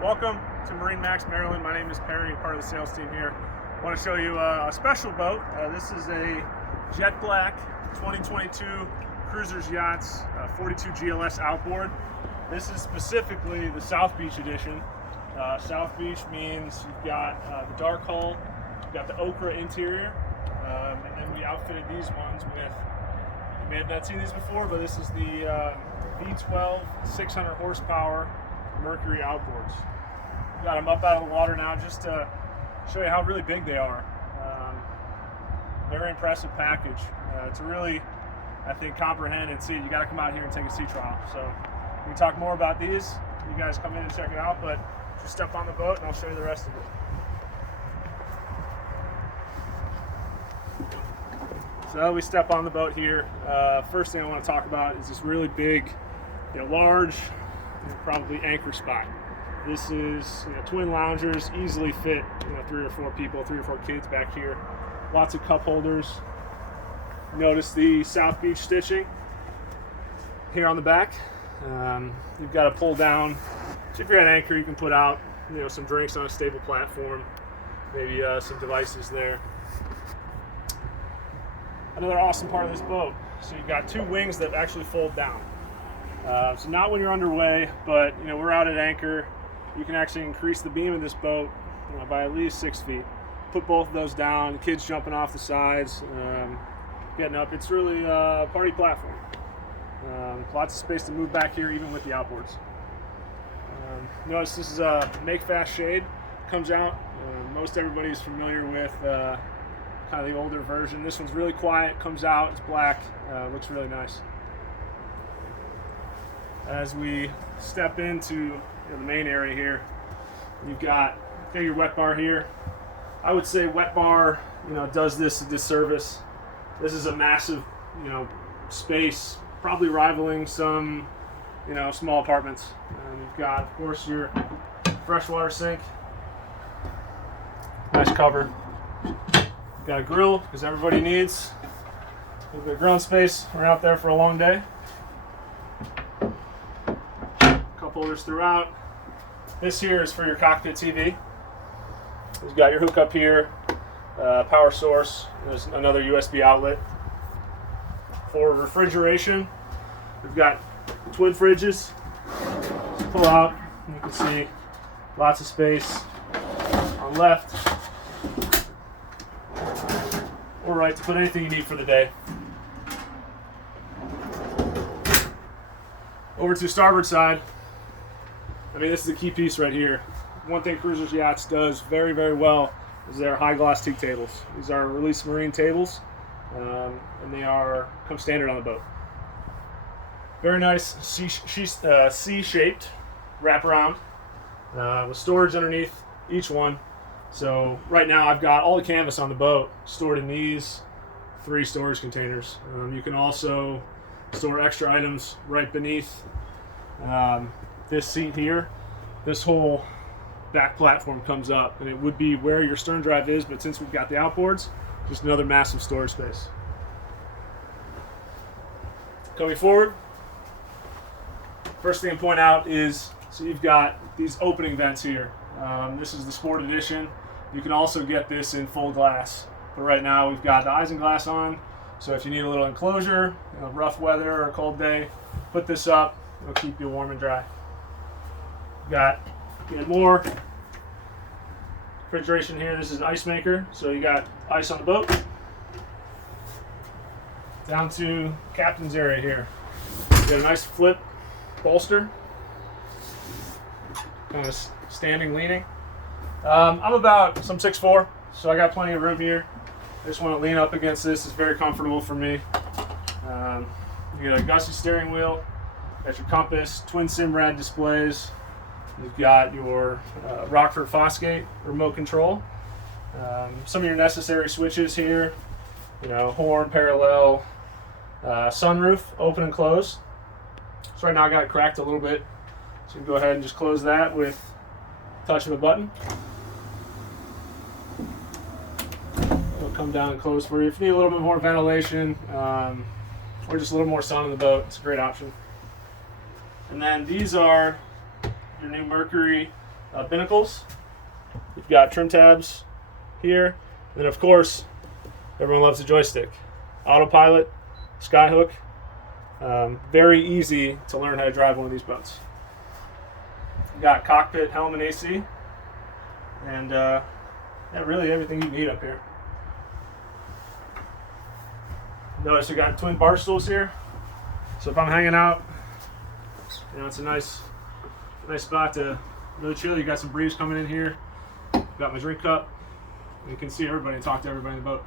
Welcome to MarineMax Maryland. My name is Perry, part of the sales team here. I want to show you a special boat. This is a jet black 2022 Cruisers Yachts 42 GLS outboard. This is specifically the South Beach edition. South Beach means you've got the dark hull, you've got the ochre interior, and then we outfitted these ones with, you may have not seen these before, but this is the V12 600 horsepower Mercury outboards. Got them up out of the water now just to show you how really big they are. Very impressive package. To really, I think, comprehend and see, you got to come out here and take a sea trial. So we can talk more about these. You guys come in and check it out, but just step on the boat and I'll show you the rest of it. So we step on the boat here. First thing I want to talk about is this really big, large, probably anchor spot. This is twin loungers, easily fit 3 or 4 people, 3 or 4 kids back here. Lots of cup holders. Notice the South Beach stitching here on the back. You've got to pull down. So if you're at anchor, you can put out some drinks on a stable platform, maybe some devices there. Another awesome part of this boat, so you've got 2 wings that actually fold down. So not when you're underway, but we're out at anchor. You can actually increase the beam of this boat by at least 6 feet. Put both of those down, kids jumping off the sides, getting up. It's really a party platform. Lots of space to move back here, even with the outboards. Notice this is a make fast shade. Comes out. Most everybody's familiar with kind of the older version. This one's really quiet, comes out, it's black, looks really nice. As we step into the main area here, you've got your wet bar here. I would say wet bar, does this a disservice. This is a massive, space, probably rivaling some, small apartments. And you've got, of course, your freshwater sink. Nice cover. You've got a grill, because everybody needs a little bit of grilling space. We're out there for a long day. Cup holders throughout. This here is for your cockpit TV. You've got your hookup here, power source. There's another USB outlet. For refrigeration, we've got twin fridges. Just pull out, and you can see lots of space on left or right to put anything you need for the day. Over to starboard side. This is the key piece right here. One thing Cruisers Yachts does very, very well is their high gloss teak tables. These are Release Marine tables, and they come standard on the boat. Very nice C-shaped wraparound with storage underneath each one. So right now I've got all the canvas on the boat stored in these 3 storage containers. You can also store extra items right beneath this seat here. This whole back platform comes up, and it would be where your stern drive is, but since we've got the outboards, just another massive storage space. Coming forward, first thing to point out is, so you've got these opening vents here. This is the Sport Edition. You can also get this in full glass, but right now we've got the isinglass on, so if you need a little enclosure, rough weather or a cold day, put this up. It'll keep you warm and dry. Got more refrigeration here. This is an ice maker, so you got ice on the boat. Down to captain's area here. Got a nice flip bolster, kind of standing, leaning. I'm 6'4", so I got plenty of room here. I just want to lean up against this. It's very comfortable for me. You got a gusset steering wheel. Got your compass, twin Simrad displays. You've got your Rockford Fosgate remote control. Some of your necessary switches here. Horn, parallel, sunroof, open and close. So right now I got it cracked a little bit. So you can go ahead and just close that with a touch of a button. It'll come down and close for you. If you need a little bit more ventilation or just a little more sun on the boat, it's a great option. And then these are your new Mercury binnacles. You've got trim tabs here, and then of course, everyone loves the joystick. Autopilot, skyhook. Very easy to learn how to drive one of these boats. You've got cockpit, helm, and AC, and yeah, really everything you need up here. Notice we got twin bar stools here, so if I'm hanging out, you know, it's a nice spot to really chill. You got some breeze coming in here. Got my drink cup. You can see everybody and talk to everybody in the boat.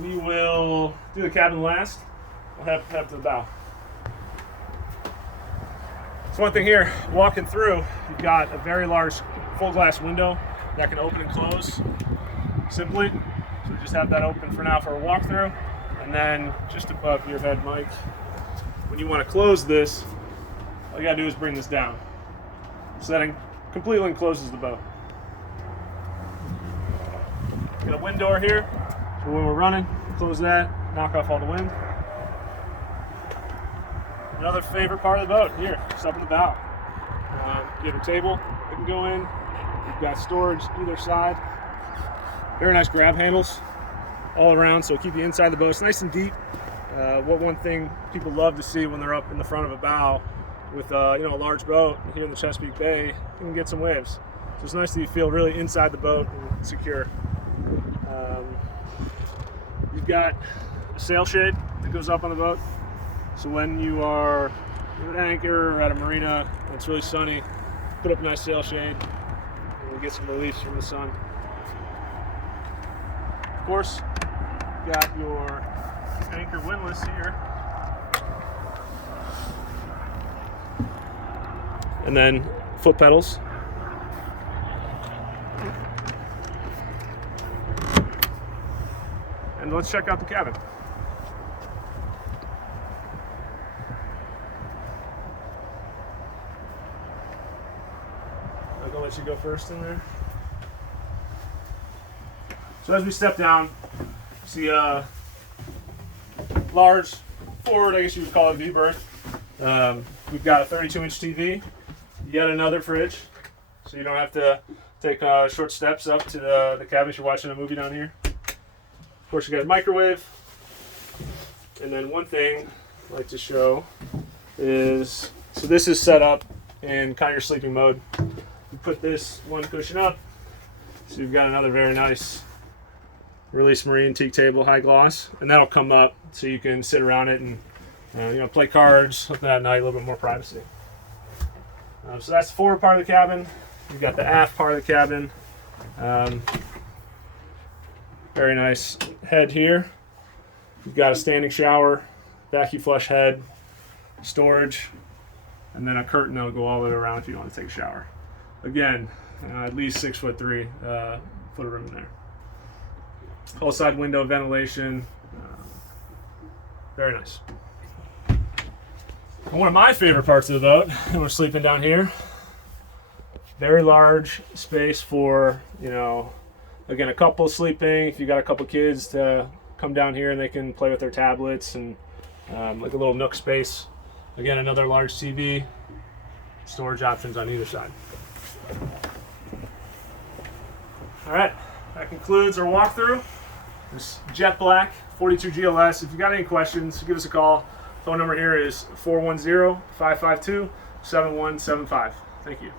We will do the cabin last. We'll have to the bow. So one thing here, walking through, you've got a very large full glass window that can open and close simply. So we just have that open for now for a walkthrough. And then just above your head, Mike, when you want to close this, all you gotta do is bring this down. So that completely encloses the boat. Got a wind door here, so when we're running, close that, knock off all the wind. Another favorite part of the boat here, just up in the bow. You have a table that can go in. You've got storage either side. Very nice grab handles all around, so keep you inside the boat. It's nice and deep. One thing people love to see when they're up in the front of a bow with you know, a large boat here in the Chesapeake Bay, you can get some waves. So it's nice that you feel really inside the boat and secure. You've got a sail shade that goes up on the boat. So when you are at anchor or at a marina and it's really sunny, put up a nice sail shade and get some relief from the sun. Of course, you've got your anchor windlass here. And then foot pedals. And let's check out the cabin. I'm gonna let you go first in there. So as we step down, see a large forward, I guess you would call it V berth. We've got a 32-inch TV, yet another fridge, so you don't have to take short steps up to the cabin if you're watching a movie down here. Of course, you got a microwave, and then one thing I'd like to show is, so this is set up in kind of your sleeping mode. You put this one cushion up, so you've got another very nice Release Marine teak table, high gloss, and that'll come up so you can sit around it and you know, play cards, something at night, a little bit more privacy. So that's the forward part of the cabin. You've got the aft part of the cabin. Very nice head here. You've got a standing shower, vacuum flush head, storage, and then a curtain that'll go all the way around if you want to take a shower. Again, at least 6'3" foot of room in there. Whole side window ventilation. Very nice. And one of my favorite parts of the boat, and we're sleeping down here. Very large space for, you know, again, a couple sleeping. If you got a couple kids to come down here and they can play with their tablets and like a little nook space. Again, another large TV, storage options on either side. All right, that concludes our walkthrough. This jet black 42 GLS. If you got any questions, give us a call. Phone number here is 410-552-7175. Thank you.